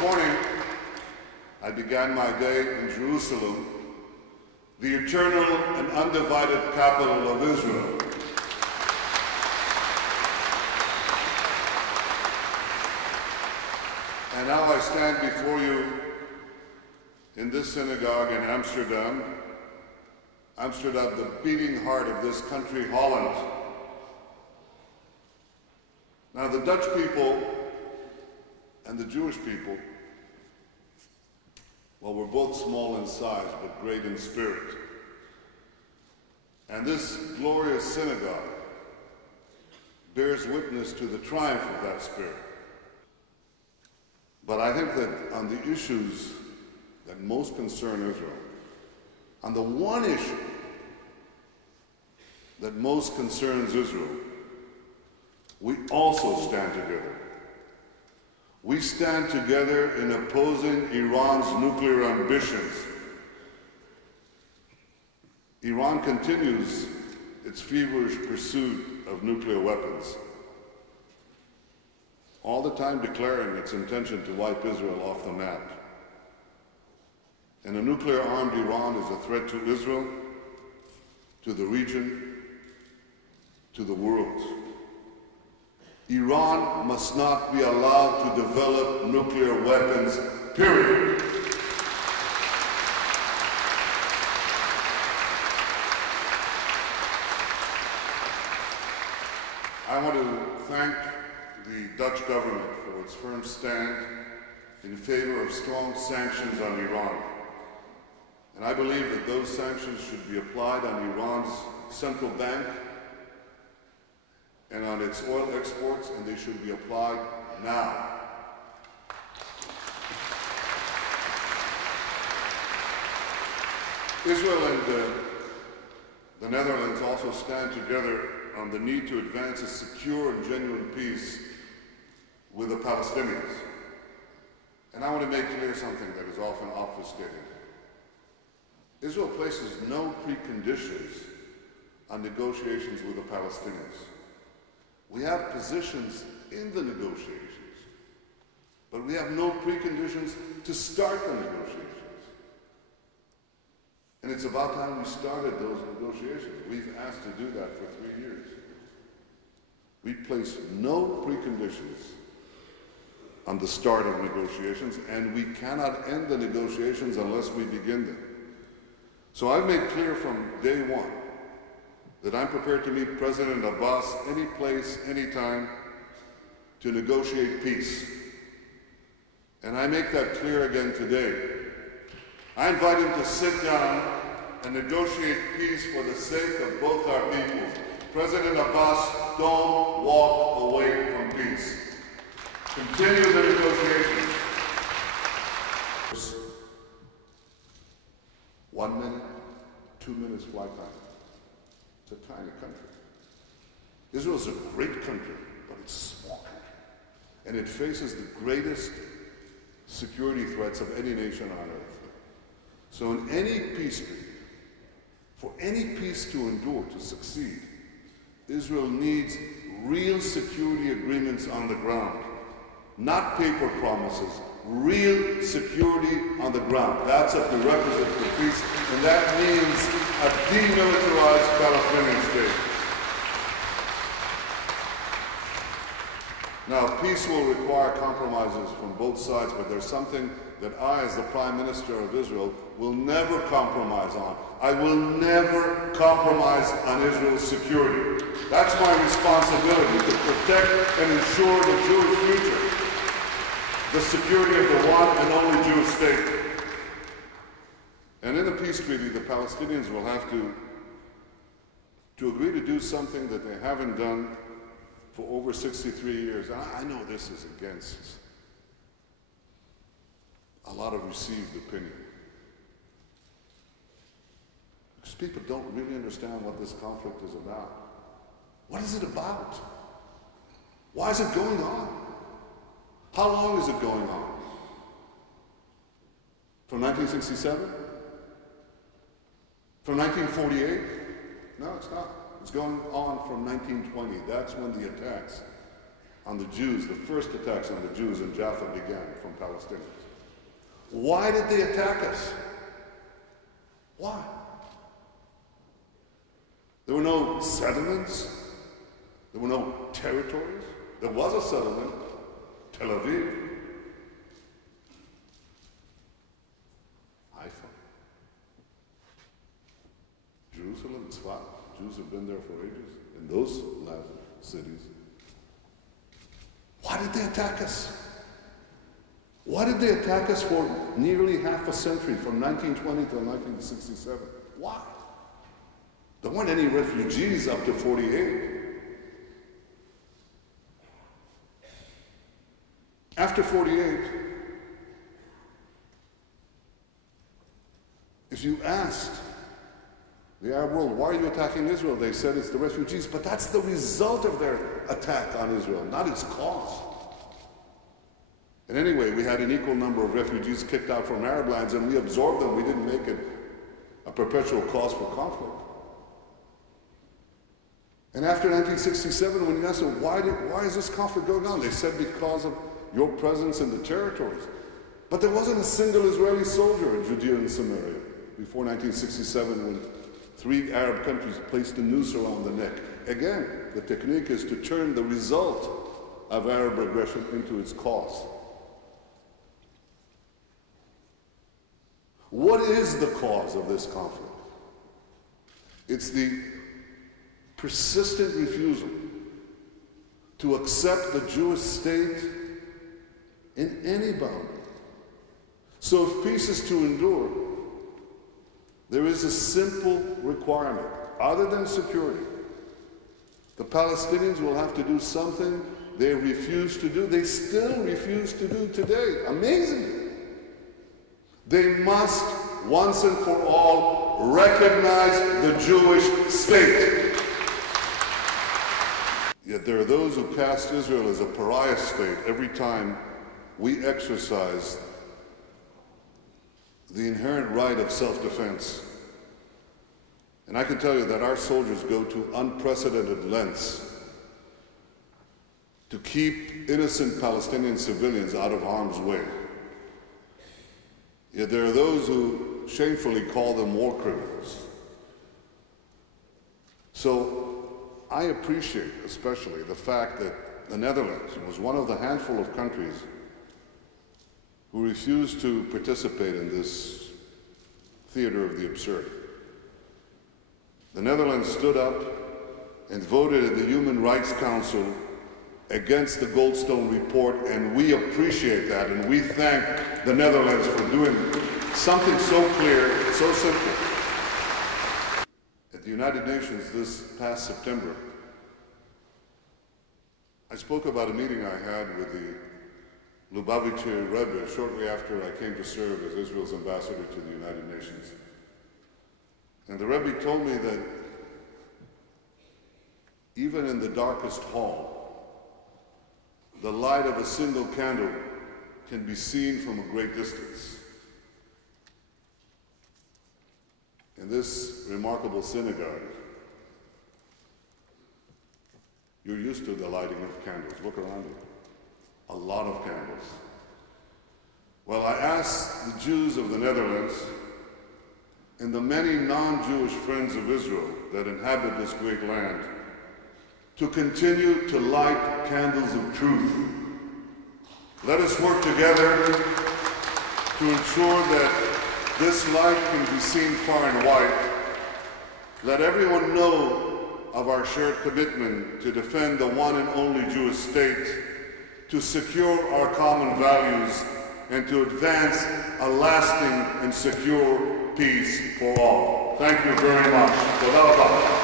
morning, I began my day in Jerusalem, the eternal and undivided capital of Israel. And now I stand before you in this synagogue in Amsterdam, the beating heart of this country, Holland. Now, the Dutch people and the Jewish people, well, we're both small in size, but great in spirit. And this glorious synagogue bears witness to the triumph of that spirit. But I think that on the issues that most concern Israel, on the one issue that most concerns Israel, we also stand together. We stand together in opposing Iran's nuclear ambitions. Iran continues its feverish pursuit of nuclear weapons, all the time declaring its intention to wipe Israel off the map. And a nuclear-armed Iran is a threat to Israel, to the region, to the world. Iran must not be allowed to develop nuclear weapons, period. I want to thank the Dutch government for its firm stand in favor of strong sanctions on Iran. And I believe that those sanctions should be applied on Iran's central bank and on its oil exports, and they should be applied now. Israel and the Netherlands also stand together on the need to advance a secure and genuine peace with the Palestinians. And I want to make clear something that is often obfuscated. Israel places no preconditions on negotiations with the Palestinians. We have positions in the negotiations, but we have no preconditions to start the negotiations. And it's about time we started those negotiations. We've asked to do that for 3 years. We place no preconditions on the start of negotiations, and we cannot end the negotiations unless we begin them. So I've made clear from day one that I'm prepared to meet President Abbas any place, any time, to negotiate peace. And I make that clear again today. I invite him to sit down and negotiate peace for the sake of both our peoples. President Abbas, don't walk away from peace. Continue the negotiations. 1 minute, 2 minutes flight time. It's a tiny country. Israel is a great country, but it's a small country. And it faces the greatest security threats of any nation on earth. So in any peace treaty, for any peace to endure, to succeed, Israel needs real security agreements on the ground, not paper promises, real security on the ground. That's a prerequisite for peace, and that means a demilitarized Palestinian state. Now, peace will require compromises from both sides, but there's something that I, as the Prime Minister of Israel, will never compromise on. I will never compromise on Israel's security. That's my responsibility, to protect and ensure the Jewish future, the security of the one and only Jewish state. And in the peace treaty, the Palestinians will have to agree to do something that they haven't done for over 63 years. I know this is against a lot of received opinion, because people don't really understand what this conflict is about. What is it about? Why is it going on? How long is it going on? From 1967? From 1948? No, it's not. It's going on from 1920. That's when the attacks on the Jews, the first attacks on the Jews in Jaffa began from Palestinians. Why did they attack us? Why? There were no settlements. There were no territories. There was a settlement, Tel Aviv, Haifa, Jerusalem, Tzfat. Jews have been there for ages in those cities. Why did they attack us? Why did they attack us for nearly half a century, from 1920 to 1967? Why? There weren't any refugees up to 48. After 48, if you asked the Arab world, why are you attacking Israel? They said it's the refugees, but that's the result of their attack on Israel, not its cause. And anyway, we had an equal number of refugees kicked out from Arab lands, and we absorbed them. We didn't make it a perpetual cause for conflict. And after 1967, when you asked them, why is this conflict going on? They said because of your presence in the territories. But there wasn't a single Israeli soldier in Judea and Samaria before 1967, when 3 Arab countries placed a noose around the neck. Again, the technique is to turn the result of Arab aggression into its cause. What is the cause of this conflict? It's the persistent refusal to accept the Jewish state in any boundary. So if peace is to endure, there is a simple requirement, other than security. The Palestinians will have to do something they refuse to do. They still refuse to do today. Amazing. They must, once and for all, recognize the Jewish state. Yet there are those who cast Israel as a pariah state every time we exercise the inherent right of self-defense. And I can tell you that our soldiers go to unprecedented lengths to keep innocent Palestinian civilians out of harm's way. Yet there are those who shamefully call them war criminals. So I appreciate especially the fact that the Netherlands was one of the handful of countries who refused to participate in this theater of the absurd. The Netherlands stood up and voted at the Human Rights Council against the Goldstone report, and we appreciate that, and we thank the Netherlands for doing something so clear, so simple. At the United Nations this past September, I spoke about a meeting I had with the Lubavitcher Rebbe shortly after I came to serve as Israel's ambassador to the United Nations. And the Rebbe told me that even in the darkest hall, the light of a single candle can be seen from a great distance. In this remarkable synagogue, you're used to the lighting of candles. Look around you. A lot of candles. Well, I asked the Jews of the Netherlands and the many non-Jewish friends of Israel that inhabit this great land to continue to light candles of truth. Let us work together to ensure that this light can be seen far and wide. Let everyone know of our shared commitment to defend the one and only Jewish state, to secure our common values, and to advance a lasting and secure peace for all. Thank you very much.